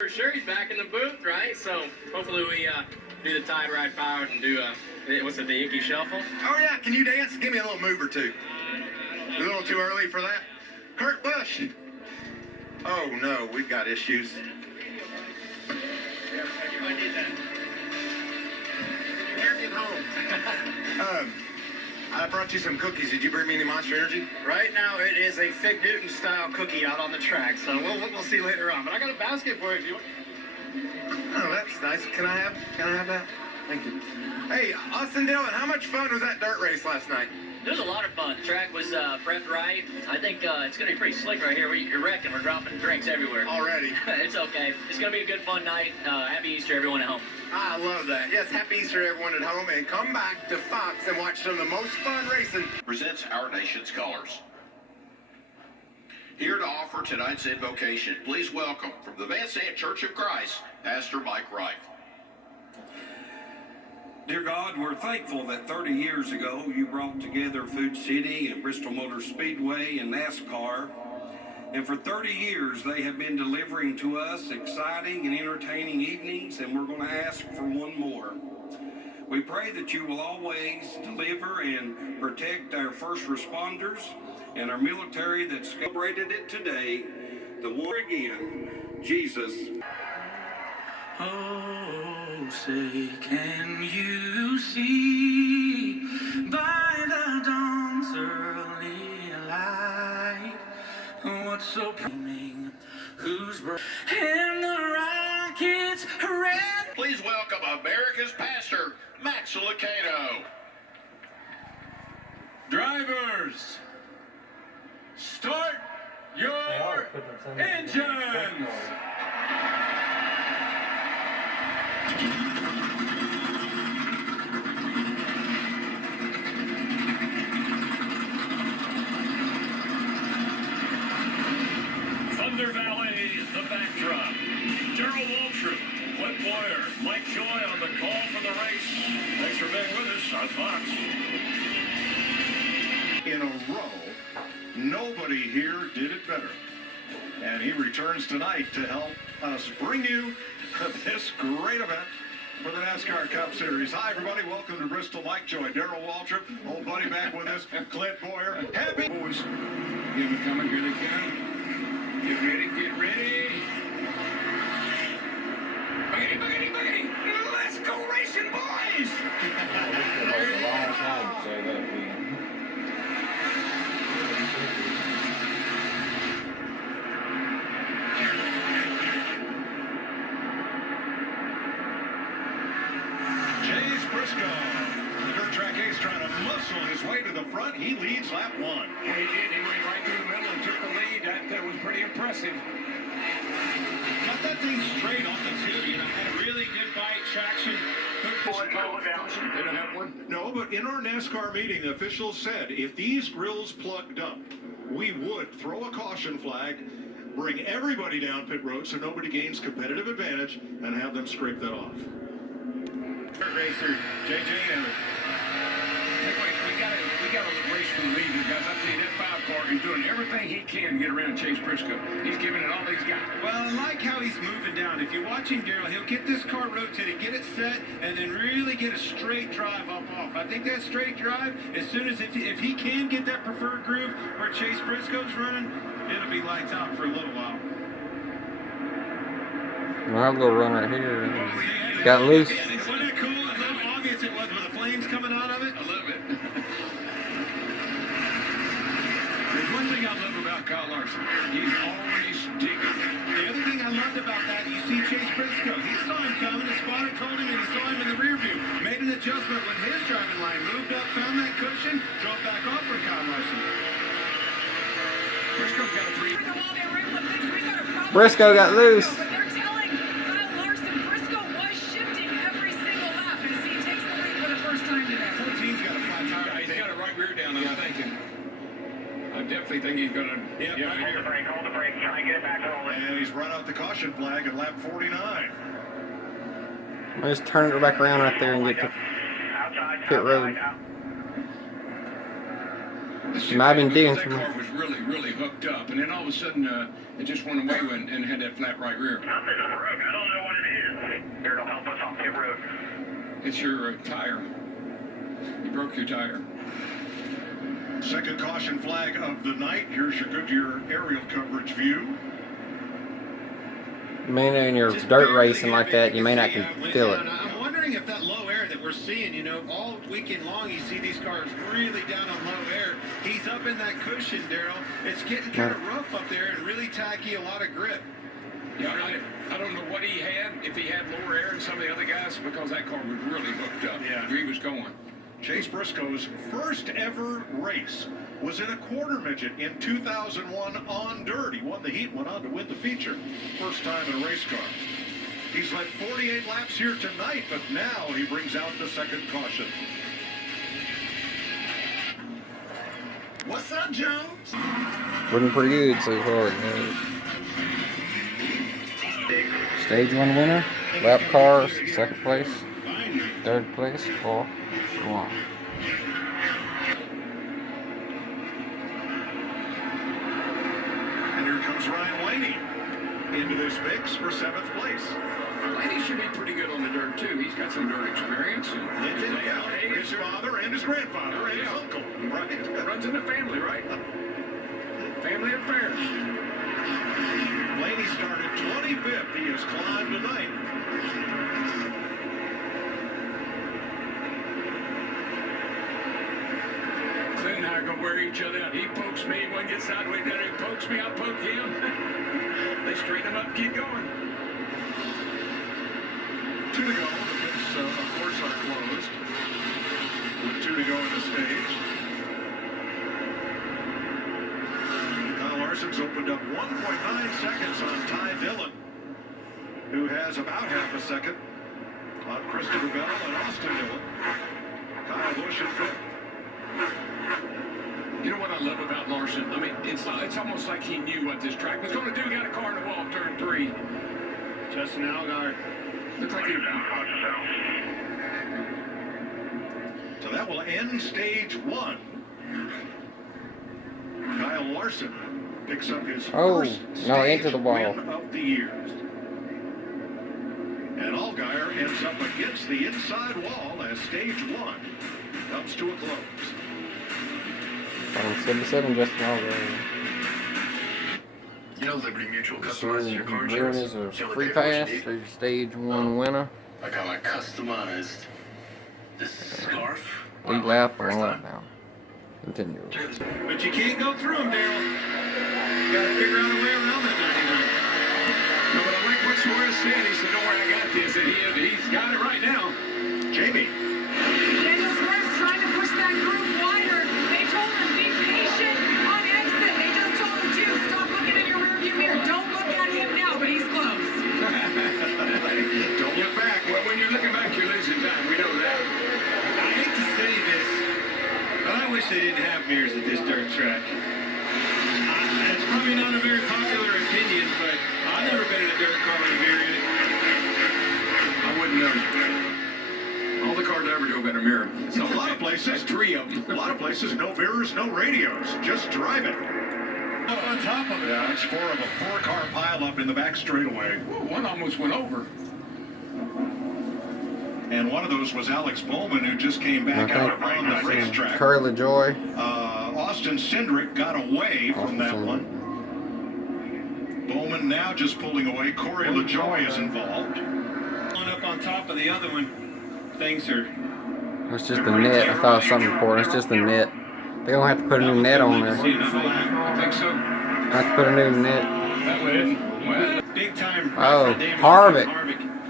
For sure, he's back in the booth, right? So hopefully we do the Tide Ride Powered and do what's it, the Icky Shuffle? Oh yeah, can you dance? Give me a little move or two. A little too early for that. Kurt Busch. Oh no, we've got issues. Everybody did that. You're home. I brought you some cookies. Did you bring me any Monster Energy? Right now, it is a Fig Newton style cookie out on the track, so we'll see later on. But I got a basket for you if you want. Oh, that's nice. Can I have that? Thank you. Hey, Austin Dillon, how much fun was that dirt race last night? It was a lot of fun. The track was prepped right. I think it's going to be pretty slick right here. You're wrecking. We're dropping drinks everywhere. Already. It's okay. It's going to be a good, fun night. Happy Easter, everyone at home. I love that. Yes, happy Easter, everyone at home, and come back to Fox and watch some of the most fun racing. Presents our nation's colors. Here to offer tonight's invocation, please welcome from the Van Sant Church of Christ, Pastor Mike Wright. Dear God, we're thankful that 30 years ago you brought together Food City and Bristol Motor Speedway and NASCAR. And for 30 years, they have been delivering to us exciting and entertaining evenings, and we're going to ask for one more. We pray that you will always deliver and protect our first responders and our military that celebrated it today. The war again, Jesus. Oh, say, can you see by the dawn's early light what's so promising, whose birth and the rockets red? Please welcome America's pastor, Max Lucado. Drivers, start your engines! Thunder Valley, the backdrop. Darrell Waltrip, Clint Boyer, Mike Joy on the call for the race. Thanks for being with us on Fox. In a row, nobody here did it better. And he returns tonight to help us bring you this great event for the NASCAR Cup Series. Hi, everybody. Welcome to Bristol. Mike Joy, Darrell Waltrip, old buddy back with us, Clint Boyer. Happy boys. Give them coming, here they come. Get ready, get ready. Boogity, boogity, boogity. Let's go racing, boys. Briscoe, the dirt track ace, trying to muscle his way to the front. He leads lap one. Yeah, he did. He went right through the middle and took the lead. That was pretty impressive. Got that thing straight off the tube. You know, had a really good bite, traction. They don't have one? No, but in our NASCAR meeting, the officials said if these grills plugged up, we would throw a caution flag, bring everybody down pit road so nobody gains competitive advantage, and have them scrape that off. Racer, JJ, we got to race for the lead, guys. I tell you, that 5 car is doing everything he can to get around Chase Briscoe. He's giving it all he's got. Well, I like how he's moving down. If you're watching Darrell, he'll get this car rotated, get it set, and then really get a straight drive up off. I think that straight drive, as soon as if he can get that preferred groove where Chase Briscoe's running, it'll be lights out for a little while. Well, little run right here. Got loose. Wasn't that cool? How obvious it was with the flames coming out of it? I love it. There's one thing I love about Kyle Larson. He's always digging. The other thing I loved about that, you see Chase Briscoe. He saw him coming. The spotter told him, and he saw him in the rear view. Made an adjustment with his driving line. Moved up, found that cushion, drove back off for Kyle Larson. Briscoe's got a 3. Briscoe got loose. I definitely think he's going to... Hold the brake, try and get it back rolling. And he's run out the caution flag at lap 49. I'll just turn it back around right there and get to pit road. It's Might have been because digging that car was really, really hooked up, and then all of a sudden it just went away and had that flat right rear. I don't know what it is. Here to help us off the road. It's your tire. You broke your tire. Second caution flag of the night. Here's your Goodyear aerial coverage view. I mean, in your dirt racing like that, you may not can feel it. I'm wondering if that low air that we're seeing, you know, all weekend long, you see these cars really down on low air. He's up in that cushion, Daryl. It's getting kind of rough up there and really tacky, a lot of grip. Yeah, I don't know what he had, if he had lower air than some of the other guys, because that car was really hooked up. Yeah. He was going. Chase Briscoe's first ever race was in a quarter midget in 2001 on dirt. He won the heat, went on to win the feature. First time in a race car. He's led 48 laps here tonight, but now he brings out the second caution. What's up, Joe? Looking pretty good so far. Stage 1 winner, lap cars, second place, third place, fourth, one. And here comes Ryan Blaney into this mix for 7th place. Blaney should be pretty good on the dirt, too. He's got some dirt experience. And His father and his grandfather and his uncle. Right. Runs in the family, right? Family affairs. Blaney started 25th. He has climbed tonight. Clinton and I go wear each other out. He pokes me, one gets sideways down, he pokes me, I poke him. They straighten him up and keep going. 2 to go. The pits, of course, are closed. With 2 to go in the stage. Kyle Larson's opened up 1.9 seconds on Ty Dillon, who has about half a second on Christopher Bell and Austin Dillon. Kyle Busch in 5th. You know what I love about Larson? I mean, it's almost like he knew what this track was going to do. Got a car in the wall, turn 3. Justin Allgaier. Looks like he... So that will end stage 1. Kyle Larson picks up his first stage into the wall. win of the year. And Allgaier ends up against the inside wall as stage 1 comes to a close. 77 Justin Allgaier. You know, Liberty Mutual So, customizes your car Reardon insurance. is a See what free they do, what you pass need? through stage 1 winner. I got my customized this scarf. Lead lap or lap down. Continue. But you can't go through them, Daryl. You got to figure out a way around that 99. No, but I like what Suarez said. He said, don't worry, I got this. And he's got it right now. Jamie. Daniel Suarez trying to push that group wider. They told him, be patient on exit. They just told him, too, stop looking in your rearview mirror. Don't look at him now, but he's close. Don't look back. Well, when you're looking back, you're losing time. We know that. I hate to say this, but I wish they didn't have mirrors at this dirt track. It's probably not a very popular opinion, but I've never been in a dirt car with a mirror in it. I wouldn't know. All the cars I ever drove had a mirror. So a lot of places, 3 of them. a lot of places, no mirrors, no radios, just driving. On top of it. Yeah, it's 4 of a 4-car pileup in the back straightaway. Whoa, one almost went over. And one of those was Alex Bowman, who just came back out on the racetrack. Curry LaJoy. Austin Cindric got away from that one. Bowman now just pulling away. Corey LaJoy is involved. One up on top of the other one. Things are... It's just the net. I thought it was something important. It's just the net. They're going to have to put a new net on there. I think so. Have to put a new net. That would. Well, Big time. Oh, Harvick.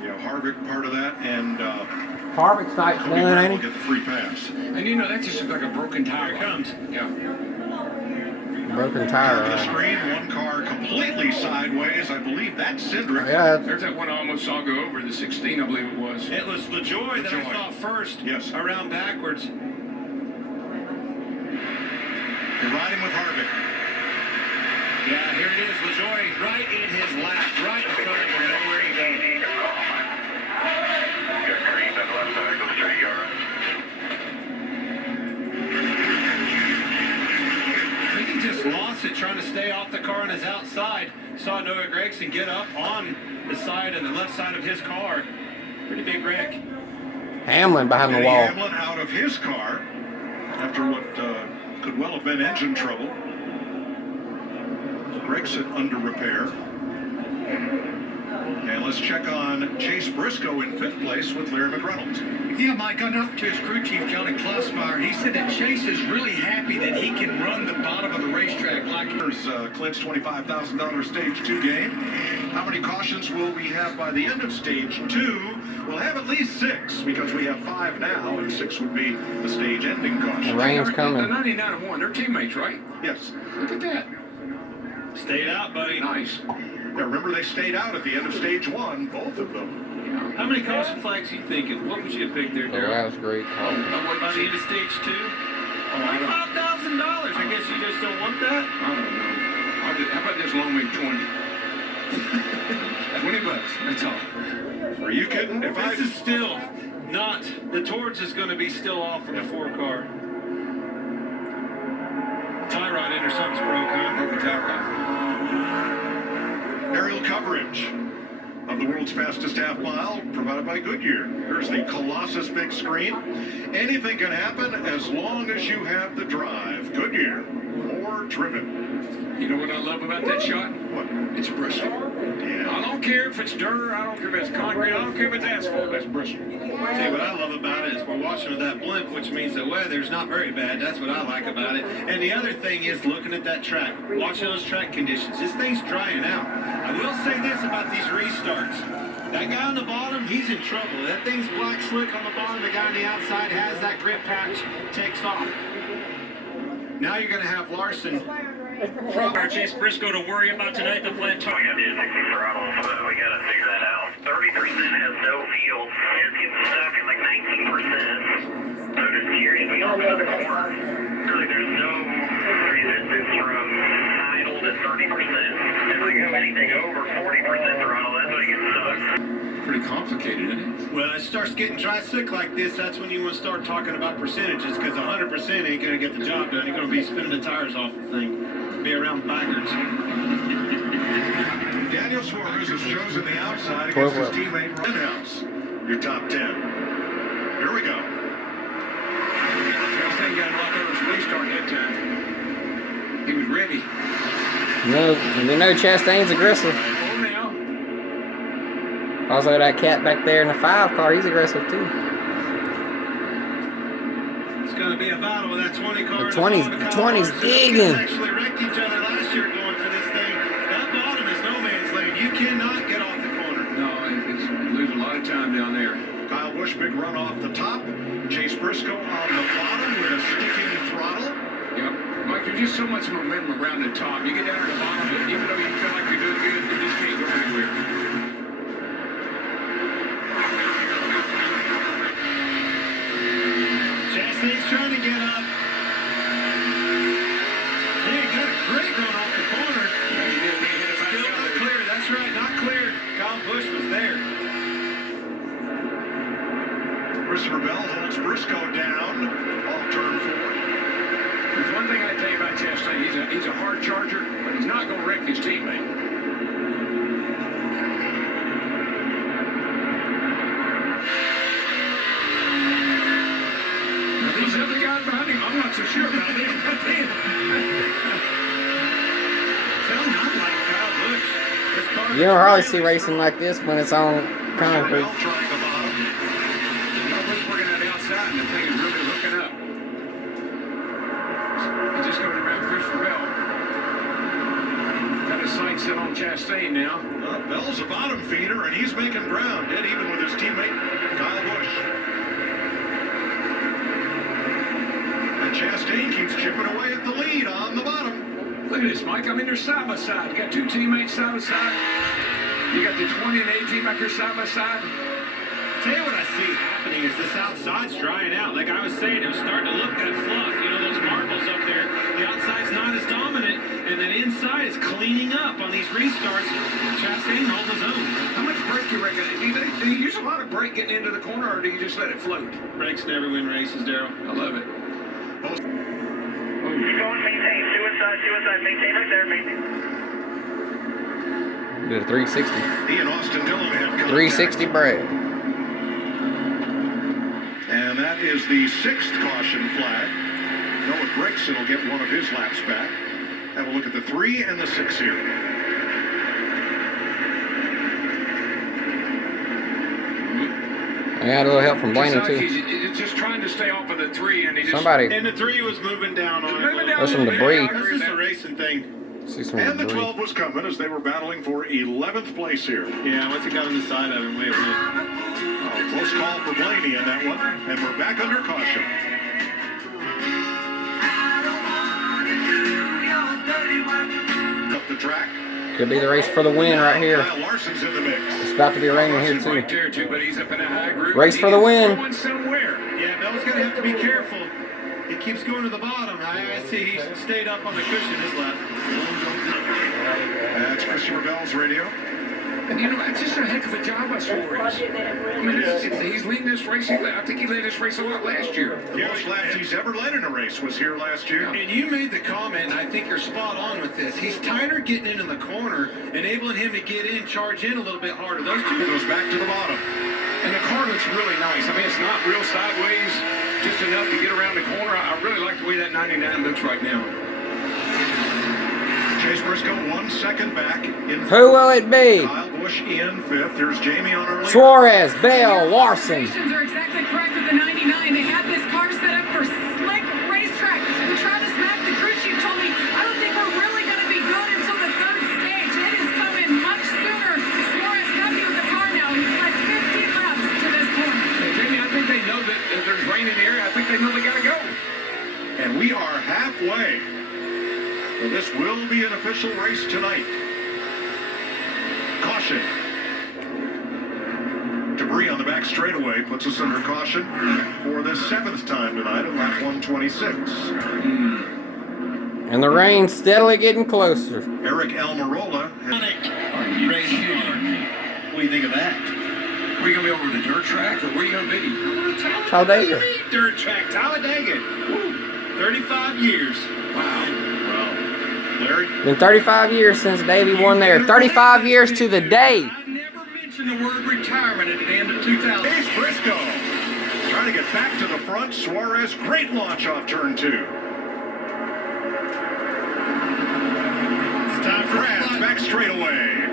Yeah, Harvick part of that, and Harvick's not Cody done, Brown ain't will he? get the free pass. and you know, that just looks like a broken tire. Here it comes. Yeah. Broken tire. On the screen, one car completely sideways. I believe that's Cindric. Yeah, There's that one I almost saw go over, the 16, I believe it was. It was LaJoy that I LaJoy. saw first. Yes. Around backwards. You're riding with Harvick. Yeah, here it is. LaJoy right in his lap. Right in front of him. Nowhere he goes. Got green on the left side, go straight, you all right? on his outside. Saw Noah Gregson get up on the side and the left side of his car. Pretty big wreck. Hamlin behind the wall. Hamlin out of his car after what could well have been engine trouble. Gregson under repair. And let's check on Chase Briscoe in 5th place with Larry McReynolds. Yeah, Mike, I know to his crew chief, Johnny Klossmeyer. He said that Chase is really happy that he can run the bottom of the racetrack like There's Clint's $25,000 stage 2 game. How many cautions will we have by the end of stage 2? We'll have at least 6 because we have 5 now, and 6 would be the stage ending caution. The rain's coming. The 99 and 1, they're teammates, right? Yes. Look at that. stayed out, buddy. Nice. Now remember, they stayed out at the end of stage 1, both of them. How many caution flags are you thinking? What would you have picked there, Yeah, Darryl? that was great. What by the end of stage 2? $25,000. I guess you just don't want that? I don't know. How about this long week 20? $20, that's all. Are you kidding? If this is still not, the torch is going to be still off from the 4 car. Tie rod in or something's broke, huh? Broke the tie rod. Aerial coverage of the world's fastest half mile provided by Goodyear. There's the Colossus big screen. Anything can happen as long as you have the drive. Goodyear, more driven. You know what I love about that shot? What? It's Bristol. Yeah. I don't care if it's dirt, I don't care if it's concrete, I don't care if it's asphalt, that's Bristol. Tell you what I love about it is we're watching with that blimp, which means the weather's not very bad. That's what I like about it. And the other thing is looking at that track, watching those track conditions. This thing's drying out. I will say this about these restarts. That guy on the bottom, he's in trouble. That thing's black slick on the bottom. The guy on the outside has that grip patch, takes off. Now you're going to have Larson. Chase Briscoe to worry about tonight, the flat top. We got the 60 throttle, so we got to figure that out. 30% has no feel. It's getting stuck at like 19%. So just curious, we don't know the corner. Really, there's no resistance from idle to 30%. If we go anything over 40% throttle, that's when it gets stuck. Pretty complicated, isn't it? Well, it starts getting dry slick like this. That's when you want to start talking about percentages, because 100% ain't going to get the job done. You're going to be spinning the tires off the thing. Be around backwards. Daniel Suarez has chosen the outside against his teammate Rittenhouse. Your top 10. Here we go. Chastain got a lot better restart that time. He was ready. No, we know Chastain's aggressive. Oh, now. Also, that cat back there in the 5 car, he's aggressive too. It's going to be a battle with that 20 car. The 20's digging. Actually wrecked each other last year going for this thing. That bottom is no man's land. You cannot get off the corner. No, it's losing a lot of time down there. Kyle Busch, big run off the top. Chase Briscoe on the bottom with a sticking throttle. Yep. Mike, there's just so much momentum around the top. You get down to the bottom, but even though you feel like you're doing good, you just can't go anywhere. Chastain's trying to get up. He got a great run off the corner. Still not clear. That's right, not clear. Kyle Busch was there. Christopher Bell holds Briscoe down off turn 4. There's one thing I tell you about Chastain. He's a hard charger, but he's not going to wreck his teammate. These other guys behind him, I'm not so sure about them. You don't hardly see racing like this when it's on concrete. Working on the outside, and the thing is really looking up. He's just going around Christopher Bell. Got his sights set on Chastain now. Bell's a bottom feeder, and he's making ground, dead even with his teammate Kyle Busch. And Chastain keeps chipping away at the lead on the bottom. Look at this, Mike. I mean, they're side by side. You got 2 teammates side by side. You got the 20 and 18 back here side by side. Tell you what I see happening is this outside's drying out. Like I was saying, it was starting to look that fluff. You know, those marbles up there. The outside's not as dominant, and then inside is cleaning up on these restarts. Chastain holds his own. How much brake do you reckon? Do you use a lot of brake getting into the corner, or do you just let it float? Brakes never win races, Darryl. I love it. Keep going, maintain. Suicide, maintain right there, maintain. Did a 360. He and Austin Dillon had contact. 360 Brad. And that is the 6th caution flag. Noah Gregson will get one of his laps back. And we'll look at the 3 and the 6 here. I got a little help from Blaney too. He's just trying to stay off of the 3, and he Somebody. And the 3 was moving down on it. There's some debris. That's just a racing thing. See some And the debris. 12 was coming as they were battling for 11th place here. Yeah, once he got on the side of him, we went. Oh, close call for Blaney in that one. And we're back under caution. Up the track. Could be the race for the win right here. Kyle Larson's in the mix. It's about to be raining here too. right there too, but he's up in a high group. Race for the win. Going somewhere. Yeah, Bell's going to have to be careful. He keeps going to the bottom. I see he stayed up on the cushion this lap. That's Christopher Bell's radio. And you know, it's just a heck of a job by Suarez. I mean, he's leading this race. I think he led this race a lot last year. The most laps he's ever led in a race was here last year. And you made the comment, and I think you're spot on with this. He's tighter getting into the corner, enabling him to get in, charge in a little bit harder. Those two goes back to the bottom. And the car looks really nice. I mean, it's not real sideways, just enough to get around the corner. I really like the way that 99 looks right now. Chase Briscoe 1 second back. Who will it be? Kyle Busch in 5th. There's Jamie on early. Suarez, Bell, Larson. Observations are exactly correct with the 99. They had this car set up for slick racetrack. But Travis Mack, the crew chief, told me, I don't think we're really going to be good until the 3rd stage. It is coming much sooner. Suarez happy with the car now. He's led 50 laps to this point. Hey, Jamie, I think they know that there's rain in the area. I think they know they got to go. And we are halfway. So this will be an official race tonight. Caution. Debris on the back straightaway puts us under caution for the 7th time tonight at lap 126. And the rain's steadily getting closer. Eric Almirola. Are you ready? What do you think of that? Are you going to be over the dirt track, or where are you going to be? Talladega. dirt track, Talladega. Woo. 35 years. Wow. Larry? Been 35 years since Davey won there. 35 years to the day. I never mentioned the word retirement at the end of 2000. Chase Briscoe trying to get back to the front. Suarez, great launch off turn 2. It's time for Grabs back straightaway.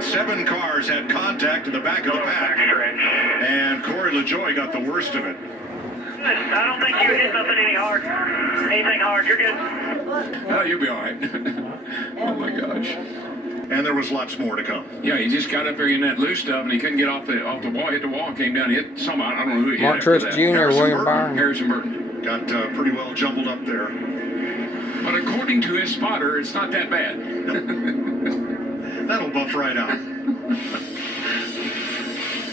7 cars had contact in the back of the pack. And Corey LaJoie got the worst of it. I don't think you hit nothing anything hard. You're good. Oh, you'll be all right. Oh, my gosh. And there was lots more to come. Yeah, he just got up there in that loose stuff, and he couldn't get off the wall. Hit the wall, came down, hit somebody. I don't know who he hit. Mark Truex Jr., William Byron. Harrison Burton. Got pretty well jumbled up there. But according to his spotter, it's not that bad. That'll buff right out.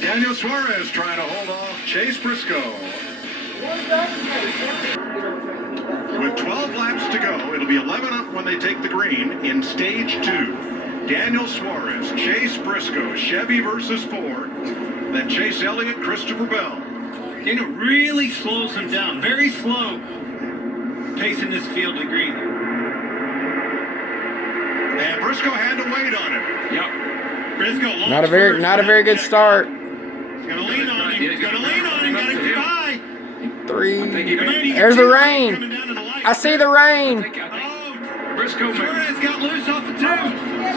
Daniel Suarez trying to hold off Chase Briscoe. With 12 laps to go, it'll be 11 up when they take the green in stage 2. Daniel Suarez, Chase Briscoe, Chevy versus Ford, then Chase Elliott, Christopher Bell. And it really slows him down. Very slow. Pacing this field to green. And Briscoe had to wait on him. Yep. Briscoe Not a very good start. He's going to lean on him. He's going to lean on him. Got to get by. 3. There's the rain. I see the rain. Briscoe Suarez got loose off the 2.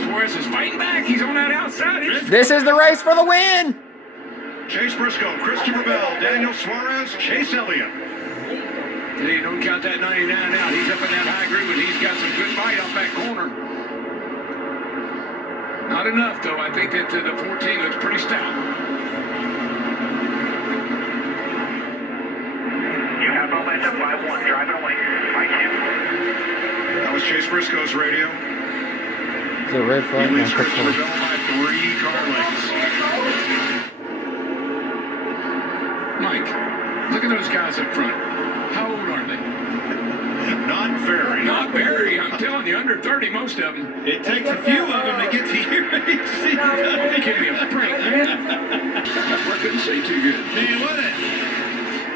Suarez is fighting back. He's on that outside. This is the race for the win. Chase Briscoe, Christopher Bell, Daniel Suarez, Chase Elliott. Hey, don't count that 99 out. He's up in that high groove, and he's got some good bite off that corner. Not enough, though. I think that the 14 looks pretty stout. You have momentum by 1. Driving away. By 2. That was Chase Briscoe's radio. It's a red flag. He leads Christopher Bell by 3 car lengths. Mike, look at those guys up front. How old are they? Not very. Not very. I'm telling you, under 30, most of them. It takes a few of them to get to your age. Give me a break, man. I couldn't say too good. Man, what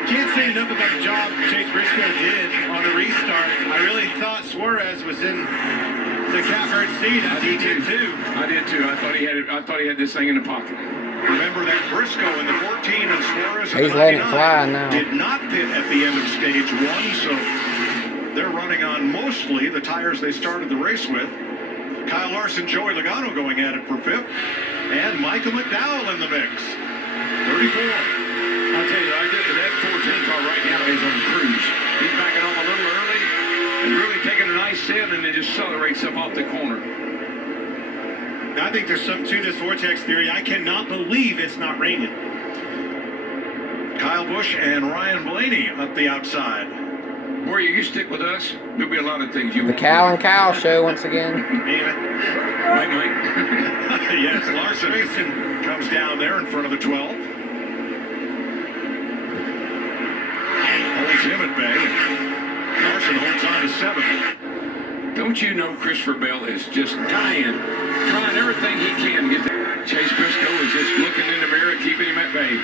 can't say enough about the job Chase Briscoe did on the restart. I really thought Suarez was in the catbird seat. I did too. I did too. I thought he had this thing in the pocket. Remember that Briscoe in the 14 and Suarez He's in letting it 99 fly now. did not pit at the end of stage 1, so they're running on mostly the tires they started the race with. Kyle Larson, Joey Logano going at it for 5th, and Michael McDowell in the mix. 34. I'll tell you, that 14 car right now is on cruise. He's backing off a little early and really taking a nice set and then just accelerates up off the corner. I think there's something to this vortex theory. I cannot believe it's not raining. Kyle Busch and Ryan Blaney up the outside. Boy, you stick with us, there'll be a lot of things you The want. Cal and Kyle show once again. Right, Mike? Yes, Larson comes down there in front of the 12. Holds him at bay. Larson holds on to 7. Don't you know Christopher Bell is just trying everything he can to get there. Chase Briscoe is just looking in the mirror, keeping him at bay.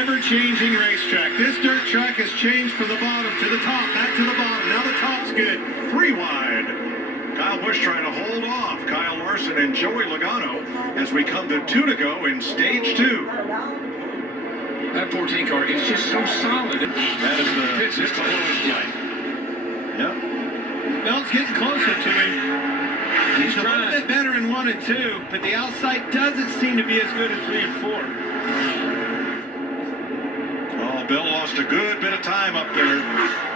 Ever-changing racetrack. This dirt track has changed from the bottom to the top, back to the bottom. Now the top's good. 3 wide. Kyle Busch trying to hold off Kyle Larson and Joey Logano as we come to 2 to go in stage 2. That 14 car is just so solid. That is the closest line. Yep. Bell's getting closer to him. He's a little bit better in 1 and 2, but the outside doesn't seem to be as good as 3 and 4. Oh, Bell lost a good bit of time up there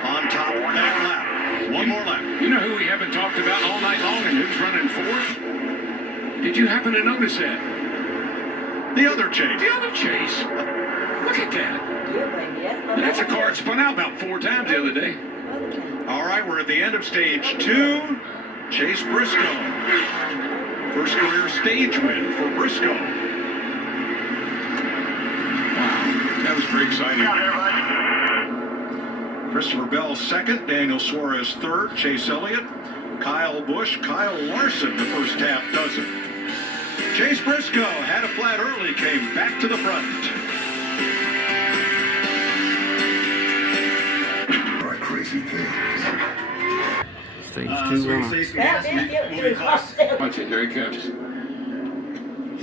on top of that lap. One more lap. You know who we haven't talked about all night long and who's running 4th? Did you happen to notice that? The other Chase. The other Chase. Look at that. That's a car that spun out about 4 times the other day. All right, we're at the end of stage 2. Chase Briscoe. First career stage win for Briscoe. Wow, that was pretty exciting. Christopher Bell 2nd, Daniel Suarez 3rd, Chase Elliott, Kyle Busch, Kyle Larson the first half dozen. Chase Briscoe had a flat early, came back to the front. Crazy things. Stage 2 So winner. some gas, we'll be close. Watch it, there he comes.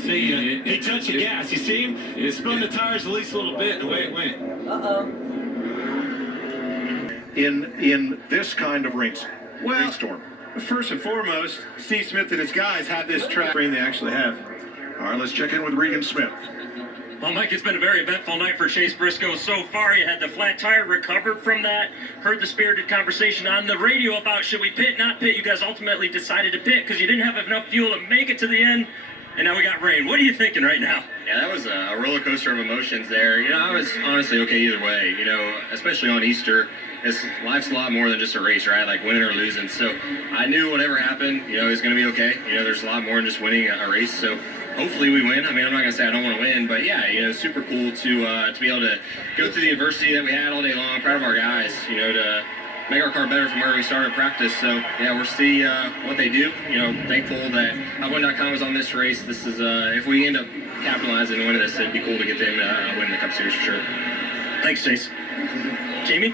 See, he touched the gas. You see him? He spun the tires at least a little bit, the way it went. In this kind of rainstorm. First and foremost, Steve Smith and his guys have this track rain they actually have. All right, let's check in with Regan Smith. Well, Mike, it's been a very eventful night for Chase Briscoe so far. You had the flat tire, recovered from that, heard the spirited conversation on the radio about should we pit, not pit. You guys ultimately decided to pit because you didn't have enough fuel to make it to the end, and now we got rain. What are you thinking right now? Yeah, that was a roller coaster of emotions there. You know, I was honestly okay either way, you know, especially on Easter. Life's a lot more than just a race, right? Like winning or losing. So I knew whatever happened, you know, it was going to be okay. You know, there's a lot more than just winning a race. So hopefully we win. I mean, I'm not going to say I don't want to win, but yeah, you know, super cool to be able to go through the adversity that we had all day long. Proud of our guys, you know, to make our car better from where we started practice. So yeah, we'll see what they do. You know, thankful that Hot1.com was on this race. This is if we end up capitalizing and winning this, it'd be cool to get them winning the Cup Series for sure. Thanks, Chase. Jamie?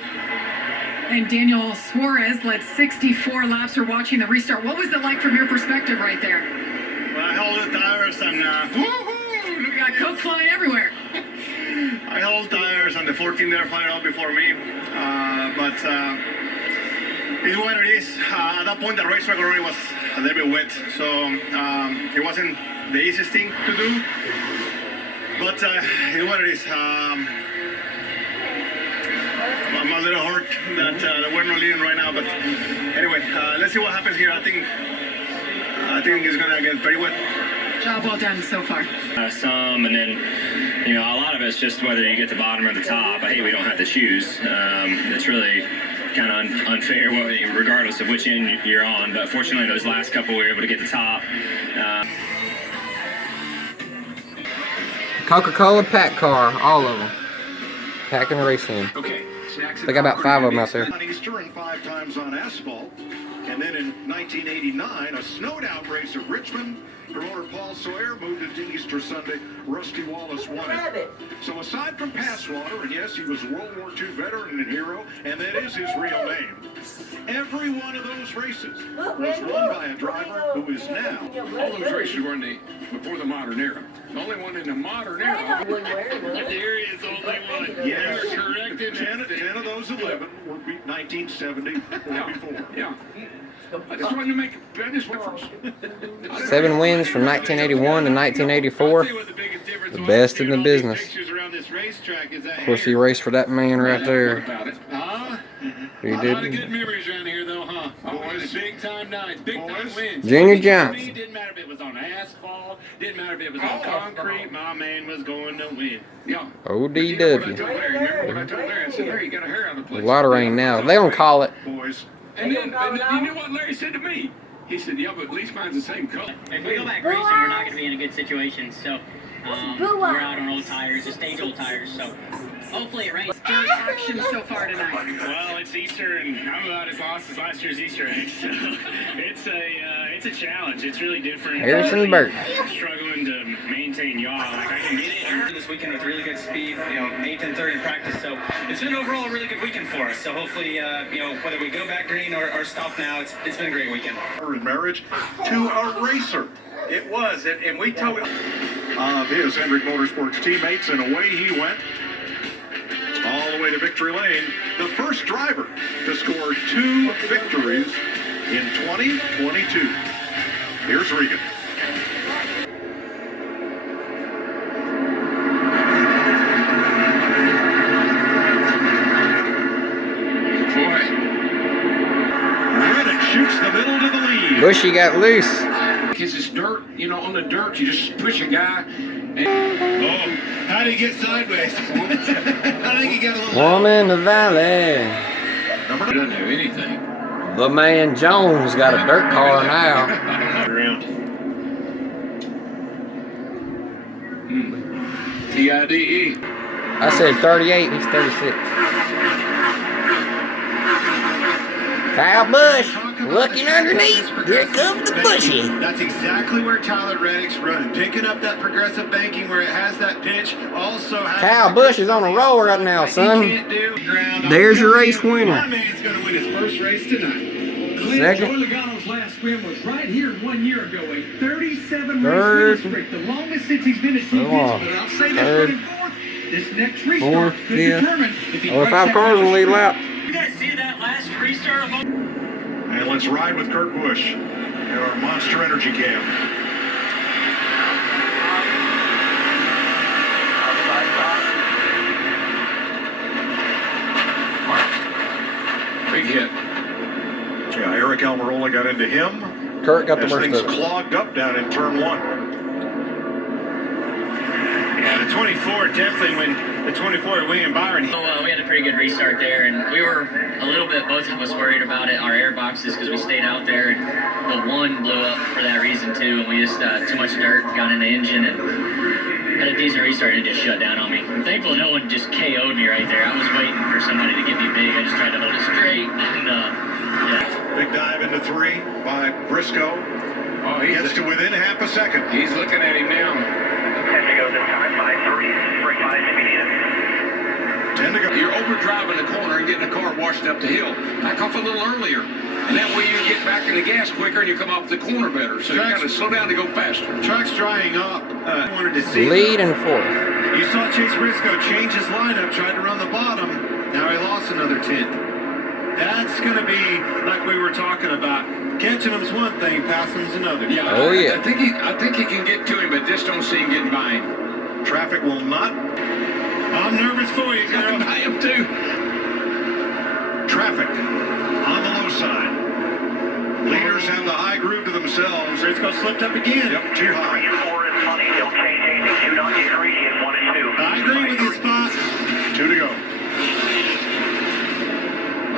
And Daniel Suarez led 64 laps for watching the restart. What was it like from your perspective right there? Well, I held the tires and woohoo! We got coke flying everywhere. I held tires and the 14 there flying out before me. But it's what it is. At that point, the racetrack already was a little bit wet, so it wasn't the easiest thing to do. But it's what it is. I'm a little hurt that we're not leading right now, but anyway, let's see what happens here. I think it's gonna get very wet. Job well done so far. Some, and then, you know, a lot of it's just whether you get the bottom or the top. I hate we don't have to choose. It's really kind of unfair regardless of which end you're on, but fortunately those last couple we were able to get the top. Coca-Cola pack car, all of them. Packing racing. Okay. They got about 5 of them out there. On Easter and 5 times on asphalt. And then in 1989, a snowed out race at Richmond. Promoter Paul Sawyer moved it to Easter Sunday. Rusty Wallace won it. So aside from Passwater, and yes, he was a World War II veteran and hero, and that is his real name, every one of those races was won by a driver who is now. All those races were before the modern era. The only one in the modern era. There is only one. Yes, You're correct in 10 of those 11 were 1970 or before. Yeah. I just wanted to make a difference. 7 wins from 1981 to 1984. The best in the business. Of course, he raced for that man right there. He A lot of did. good memories around here, though, huh? Boys, big time nights, big time wins. Junior Johnson. Didn't matter if it was on asphalt, didn't matter if it was on concrete. My man was going to win. Yeah. ODW. Remember what I told Larry? I said, Larry, you got a hair out of the A place. lot of rain now. They don't call it. Boys. And then you know what Larry said to me? He said, yeah, but at least mine's the same color. If we go back racing, we're not going to be in a good situation. So we're out on old tires, the stage old tires. So hopefully it rains. Action so far tonight. Well, it's Easter, and I'm about as lost as last year's Easter egg. So it's a challenge. It's really different. Harrison Burke. Struggling to maintain yaw. Like I can get it This weekend with really good speed, 8, 10:30 in practice. So it's been overall a really good weekend for us. So hopefully, whether we go back green or stop now, it's been a great weekend. In marriage to a racer. It was, and we told him. Of his Hendrick Motorsports teammates, and away he went. All the way to victory lane. The first driver to score 2 victories in 2022. Here's Regan. Shoots the middle to the lead. Bushy got loose. Because it's dirt, on the dirt, you just push a guy. And How did he get sideways? I think he got a little. Woman in the valley. He doesn't do anything. The man Jones got a dirt car now. TIDE. I said 38, he's 36. Kyle Busch, looking underneath. Here comes the Bushy. That's exactly where Tyler Reddick's running. Picking up that progressive banking where it has that pitch. Also has Kyle Busch is on a roll right now, son. There's your race winner. My man's going to win his first race tonight. Second. Logano's last win was right here 1 year ago. A 37 Third. race winning streak. The longest since he's been at Come on. But I'll say this Third. one in fourth. This next restart Fourth, could fifth. determine if he Oh, breaks 5 that cars in the lead lap. You guys see that last restart of And let's ride with Kurt Busch in our Monster Energy Cam. Big hit. Yeah, Eric Almirola got into him. Kurt got the as worst things of it. clogged up down in turn 1. Yeah, the 24 definitely when the 24 William Byron. So we had a pretty good restart there, and we were a little bit, both of us worried about it, our air boxes, because we stayed out there, and the one blew up for that reason too, and we just, too much dirt got in the engine, and had a decent restart, and it just shut down on me. I'm thankful no one just KO'd me right there. I was waiting for somebody to get me big. I just tried to hold it straight, and yeah. Big dive into 3 by Briscoe. Oh, He gets to within half a second. He's looking at him now. 10 to go this time, 5-3, break 5 to begin. 10 to go. You're overdriving the corner and getting the car washed up the hill. Back off a little earlier. And that way you get back in the gas quicker and you come off the corner better. So you got to slow down to go faster. Truck's drying up. Wanted to see. Lead and 4th. You saw Chase Briscoe change his lineup, tried to run the bottom. Now he lost another 10. That's going to be like we were talking about. Catching him's one thing, passing him's another. Yeah, Oh, yeah. I think he can get to him, but just don't see him getting by him. Traffic will not. I'm nervous for you, girl. I am too. Traffic on the low side. Leaders have the high groove to themselves. Briscoe slipped up again. Yep, too high. 3 and 4 is funny. They'll change anything. 2 not get greedy in 1 and 2. I agree with you, Spot. 2 to go.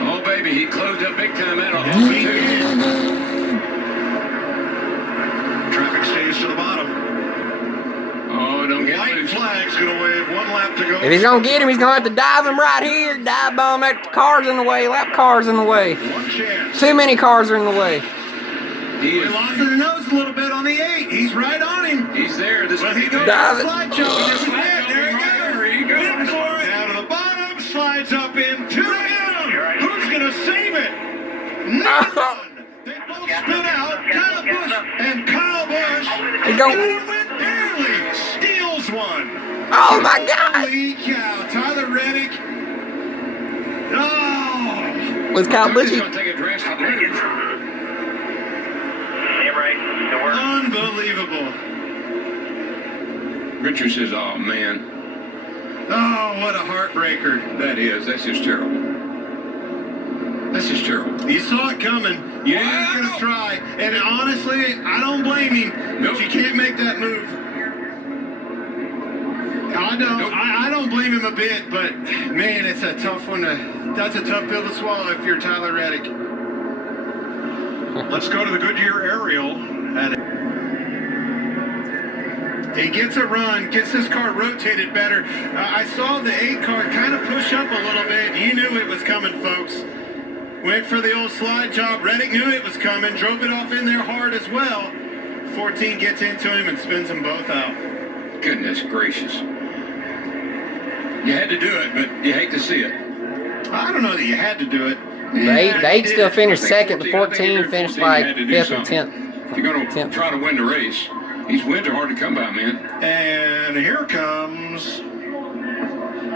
Oh, baby, he closed up big time out on Traffic stays to the bottom. Oh, don't get White loose. flag's going to wave 1 lap to go. If he's going to get him, he's going to have to dive him right here. Dive bomb that car's in the way. Lap car's in the way. 1 chance. Too many cars are in the way. He lost in the nose a little bit on the 8. He's right on him. He's there. This Well, he goes Dive it. slide choke. There he goes. There he goes. Went for it. Down to the bottom, slides up in 2 down. Who's going to save it? No one. They both spin out. Kyle Busch and Kyle Busch. He go. Barely steals one. Oh my God! Holy cow. Tyler Reddick. Oh. Was Kyle Busch? He's going to take a drastic move. Damn right. Don't worry. Unbelievable. Richard says, oh, man. Oh, what a heartbreaker. That is. That's just terrible. That's just terrible. You saw it coming. You knew he was going to try. And honestly, I don't blame him. Nope. But you can't make that move. I don't. Nope. I don't blame him a bit, but man, it's a tough one to. That's a tough pill to swallow if you're Tyler Reddick. Let's go to the Goodyear aerial. He gets a run, gets this car rotated better. I saw the 8 car kind of push up a little bit. You knew it was coming, folks. Went for the old slide job. Reddick knew it was coming, drove it off in there hard as well. 14 gets into him and spins them both out. Goodness gracious. You had to do it, but you hate to see it. I don't know that you had to do it. The 8 still finished second. The 14 14 finished like 5th or 10th. If you're going to try to win the race, these wins are hard to come by, man. And here comes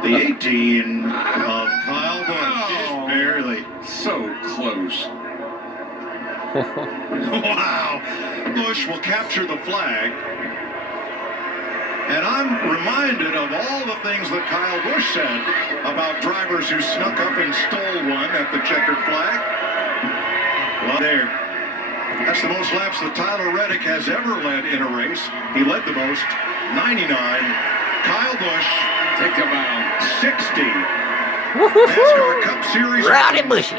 the 18 of Kyle Busch. Oh, barely. So close. Wow. Busch will capture the flag. And I'm reminded of all the things that Kyle Busch said about drivers who snuck up and stole one at the checkered flag. Well, there. That's the most laps that Tyler Reddick has ever led in a race. He led the most, 99. Kyle Busch, take a bow, 60. NASCAR Cup Series. Rowdy Bushy.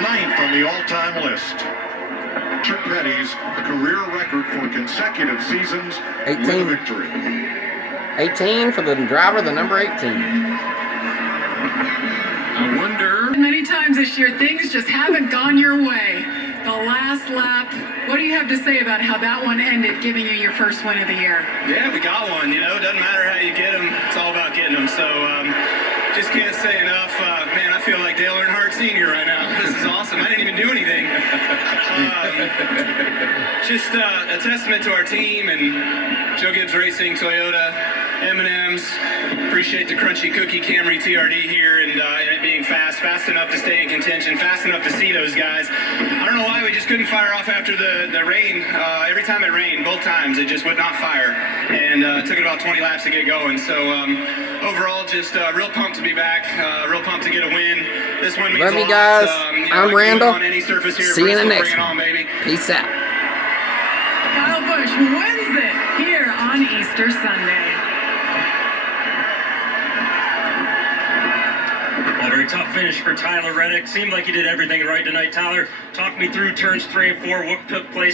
9th on the all-time list. Richard Petty's career record for consecutive seasons 18. with a victory. 18 for the driver, the number 18. I wonder. Many times this year, things just haven't gone your way. The last lap, what do you have to say about how that one ended, giving you your first win of the year? Yeah, we got one. You know, doesn't matter how you get them. It's all about getting them. So just can't say enough. Man, I feel like Dale Earnhardt Sr. right now. This is awesome. I didn't even do anything. Just a testament to our team and Joe Gibbs Racing, Toyota, M&M's. Appreciate the Crunchy Cookie Camry TRD here and it being fast enough to stay in contention, fast enough to see those guys. I don't know why we just couldn't fire off after the rain. Every time it rained, both times, it just would not fire. And it took it about 20 laps to get going. So overall, just real pumped to be back, real pumped to get a win. This one means Love a you lot. guys. I can I'm win Randall. on any surface here at See you in the Bristol. next Bring it on, one. baby. Peace out. Kyle Busch wins it here on Easter Sunday. Well, a very tough finish for Tyler Reddick. Seemed like he did everything right tonight. Tyler, talk me through turns 3 and 4. What took place?